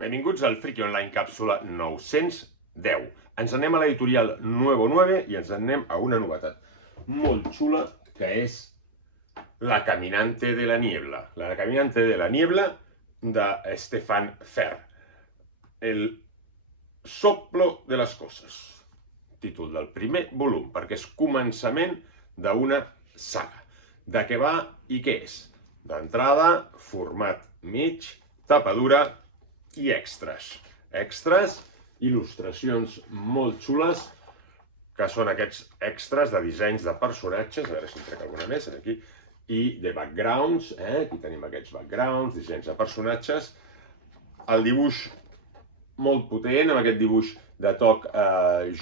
Benvinguts al Friki Online Càpsula 910. Ens anem a l'editorial Nuevo 9 i ens anem a una novetat molt xula que és La Caminante de la Niebla. La Caminante de la Niebla de Stefan Ferr. El soplo de les coses. Títol del primer volum, perquè és començament d'una saga. De què va i què és? D'entrada, format mig, tapa dura i extras. Extras, il·lustracions molt xules, que són aquests extras de dissenys de personatges, a veure si en trec alguna més, aquí, i de backgrounds, aquí tenim aquests backgrounds, dissenys de personatges, el dibuix molt potent, amb aquest dibuix de toc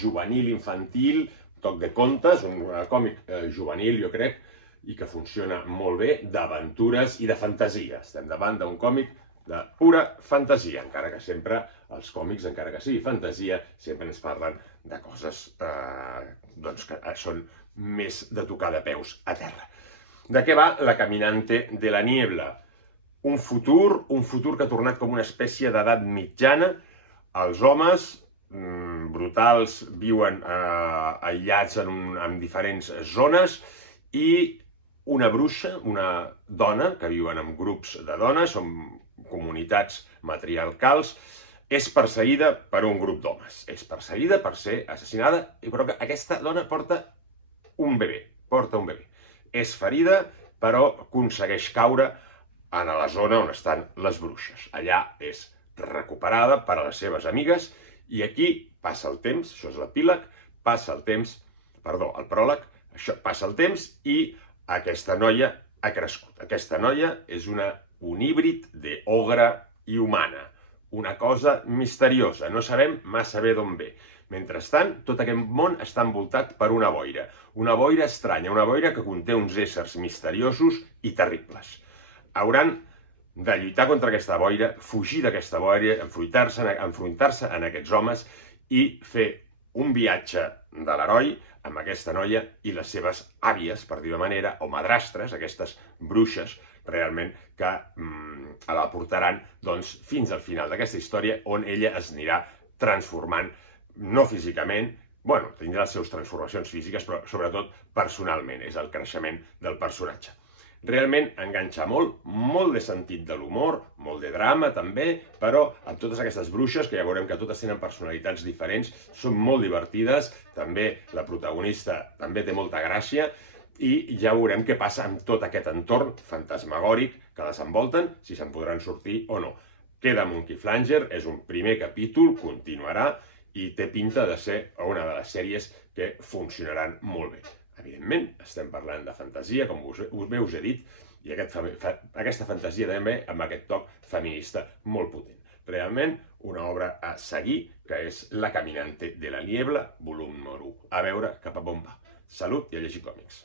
juvenil, infantil, toc de contes, un còmic juvenil, jo crec, i que funciona molt bé, d'aventures i de fantasia. Estem davant d'un còmic de pura fantasia, encara que sempre els còmics, encara que sigui fantasia, sempre ens parlen de coses que són més de tocar de peus a terra. De què va La Caminante de la Niebla? Un futur que ha tornat com una espècie d'edat mitjana. Els homes brutals viuen aïllats en diferents zones i una bruixa, una dona, que viuen en grups de dones, són comunitats matriarcals, és perseguida per un grup d'homes. És perseguida per ser assassinada, però que aquesta dona porta un bebè. És ferida, però aconsegueix caure en la zona on estan les bruixes. Allà és recuperada per a les seves amigues i aquí passa el temps, això és l'epíleg, el pròleg, passa el temps i aquesta noia ha crescut. Aquesta noia és un híbrid d'ogre i humana. Una cosa misteriosa, no sabem massa bé d'on ve. Mentrestant, tot aquest món està envoltat per una boira estranya, una boira que conté uns éssers misteriosos i terribles. Hauran de lluitar contra aquesta boira, fugir d'aquesta boira, enfrontar-se en aquests homes i fer un viatge de l'heroi amb aquesta noia i les seves àvies, per dir-ho de manera, o madrastres, aquestes bruixes, realment, que la portaran fins al final d'aquesta història, on ella es anirà transformant, no físicament, tindrà les seves transformacions físiques, però sobretot personalment, és el creixement del personatge. Realment enganxa molt, molt de sentit de l'humor, molt de drama també, però amb totes aquestes bruixes, que ja veurem que totes tenen personalitats diferents, són molt divertides, també la protagonista també té molta gràcia, i ja veurem què passa amb tot aquest entorn fantasmagòric que les envolten, si se'n podran sortir o no. Queda Monkey Flanger, és un primer capítol, continuarà, i té pinta de ser una de les sèries que funcionaran molt bé. Evidentment, estem parlant de fantasia, com bé us he dit, i aquesta fantasia també amb aquest toc feminista molt potent. Realment, una obra a seguir, que és La Caminante de la Niebla, volum número 1. A veure cap a on va. Salut i a llegir còmics.